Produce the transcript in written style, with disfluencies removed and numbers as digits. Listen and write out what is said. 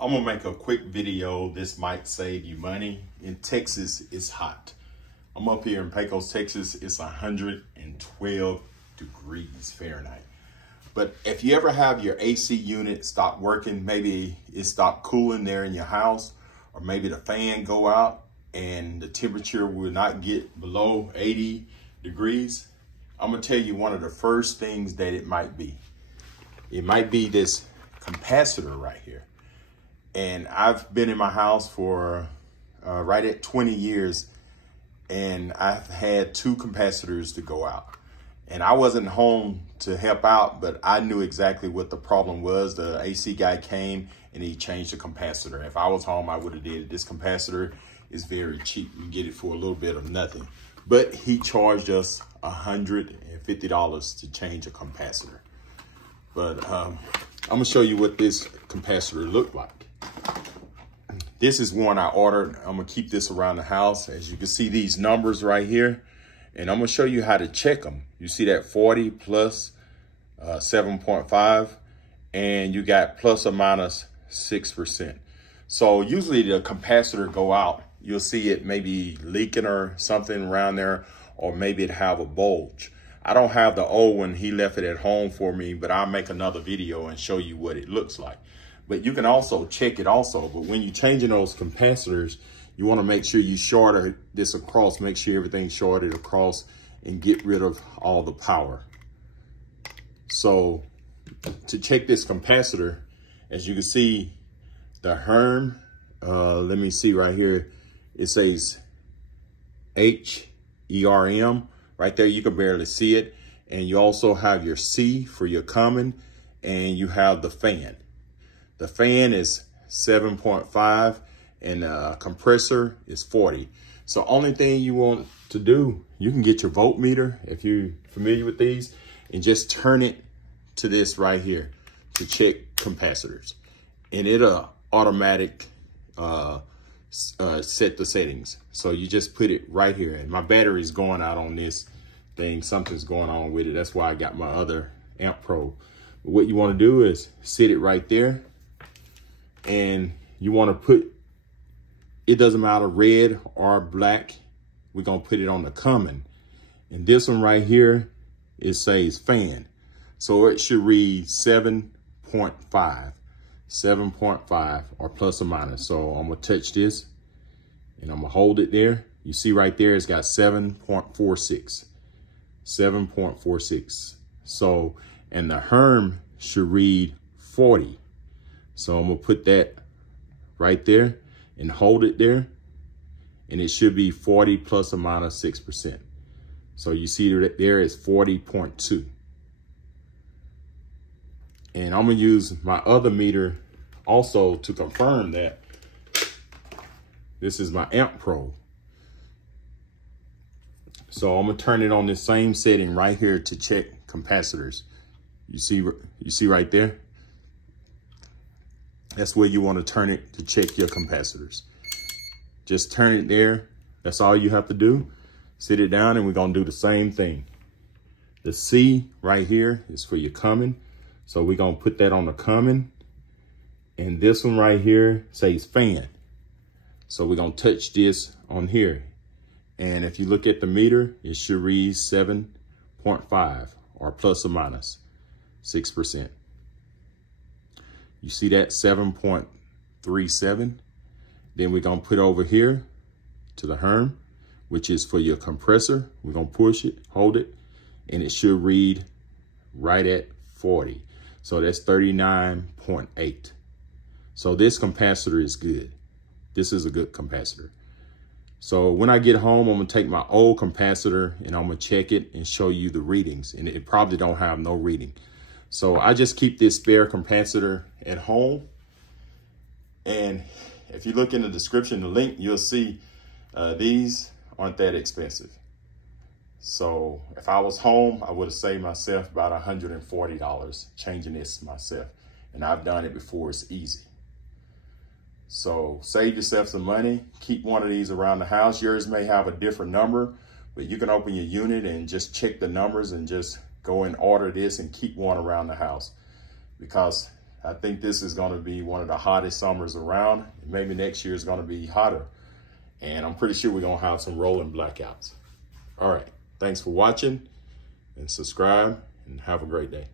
I'm gonna make a quick video. This might save you money. In Texas, it's hot. I'm up here in Pecos, Texas. It's 112 degrees Fahrenheit. But if you ever have your AC unit stop working, maybe it stopped cooling there in your house, or maybe the fan go out and the temperature will not get below 80 degrees, I'm gonna tell you one of the first things that it might be. It might be this capacitor right here. And I've been in my house for right at 20 years, and I've had 2 capacitors to go out. And I wasn't home to help out, but I knew exactly what the problem was. The AC guy came and he changed the capacitor. If I was home, I would have did it. This capacitor is very cheap. You get it for a little bit of nothing. But he charged us $150 to change a capacitor. But I'm gonna show you what this capacitor looked like. This is one I ordered. I'm gonna keep this around the house. As you can see these numbers right here, and I'm gonna show you how to check them. You see that 40 plus 7.5, and you got plus or minus 6%. So usually the capacitor go out, you'll see it maybe leaking or something around there, or maybe it have a bulge. I don't have the old one. He left it at home for me, but I'll make another video and show you what it looks like. But you can also check it also. But when you're changing those capacitors, you want to make sure you short this across, make sure everything's shorted across and get rid of all the power. So to check this capacitor, as you can see, the Herm, let me see right here, it says HERM. Right there, you can barely see it. And you also have your C for your common, and you have the fan. The fan is 7.5 and the compressor is 40. So only thing you want to do, you can get your voltmeter, if you're familiar with these, and just turn it to this right here to check capacitors. And it'll automatic set the settings. So you just put it right here. And my battery's going out on this thing. Something's going on with it. That's why I got my other Amp Pro. But what you want to do is sit it right there. And you want to put, it doesn't matter red or black, we're going to put it on the common. And this one right here, it says fan. So it should read 7.5, 7.5 or plus or minus. So I'm going to touch this and I'm going to hold it there. You see right there, it's got 7.46, 7.46. So, and the Herm should read 40. So I'm gonna put that right there and hold it there. And it should be 40 plus or minus 6%. So you see that there is 40.2. And I'm gonna use my other meter also to confirm that this is my Amp Pro. So I'm gonna turn it on this same setting right here to check capacitors. You see right there? That's where you want to turn it to check your capacitors. Just turn it there. That's all you have to do. Sit it down and we're going to do the same thing. The C right here is for your common. So we're going to put that on the common. And this one right here says fan. So we're going to touch this on here. And if you look at the meter, it should read 7.5 or plus or minus 6%. You see that 7.37. Then we're gonna put over here to the Herm, which is for your compressor. We're gonna push it, hold it, and it should read right at 40. So that's 39.8. So this capacitor is good. This is a good capacitor. So when I get home, I'm gonna take my old capacitor and I'm gonna check it and show you the readings. And it probably don't have no reading. So I just keep this spare capacitor at home. And if you look in the description, the link, you'll see these aren't that expensive. So if I was home, I would have saved myself about $140 changing this myself. And I've done it before, it's easy. So save yourself some money, keep one of these around the house. Yours may have a different number, but you can open your unit and just check the numbers and just go and order this and keep one around the house, because I think this is going to be one of the hottest summers around. Maybe next year is going to be hotter. And I'm pretty sure we're going to have some rolling blackouts. All right. Thanks for watching, and subscribe, and have a great day.